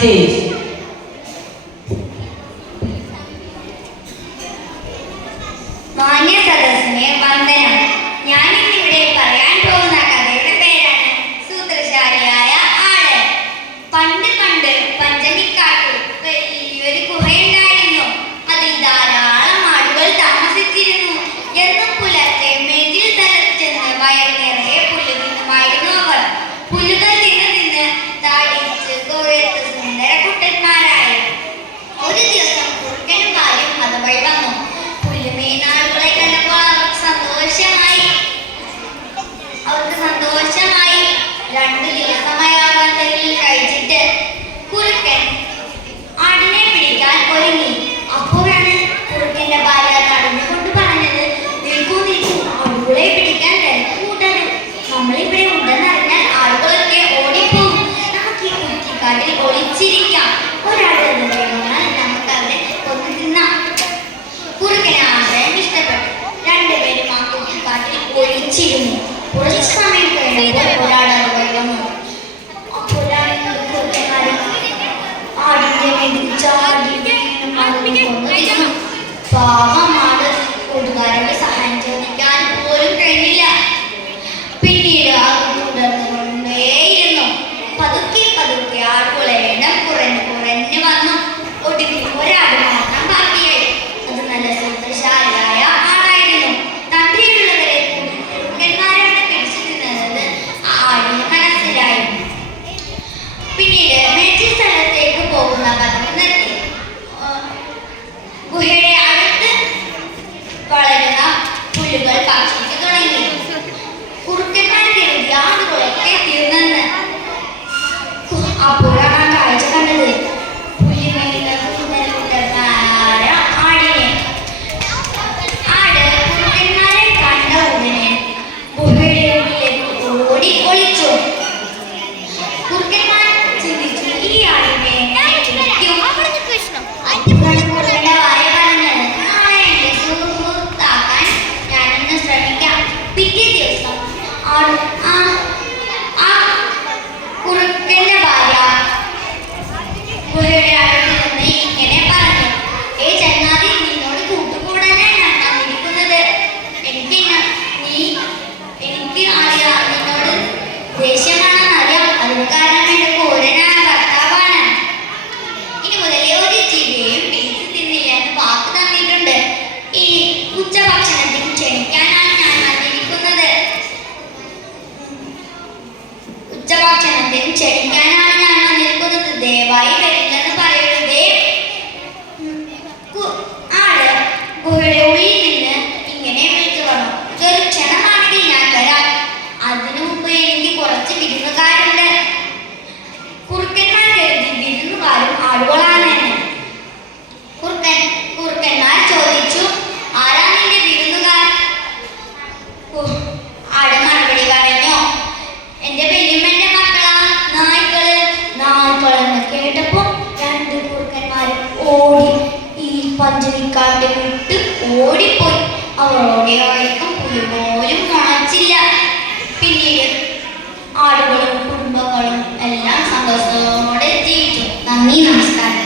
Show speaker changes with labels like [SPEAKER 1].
[SPEAKER 1] stage.
[SPEAKER 2] മാന്യ സദസ്സിനെ വന്ദനം ഞാൻ ഇന്നിവിടെ പറയാൻ പോകുന്ന കഥയുടെ പേരാണ് സൂത്രശാലിയായ ആൾ പണ്ട് നിന്നെ ക്ഷണിക്കാനാണ് ഞാൻ വന്നിരിക്കുന്നത്. ദയവായി വരില്ലെന്ന് പറയരുതേ ആണ് ഈ പഞ്ചരിക്കാട്ടെ വിട്ട് ഓടിപ്പോയി. അവർ ഓടിയായിരിക്കും പുലിമോ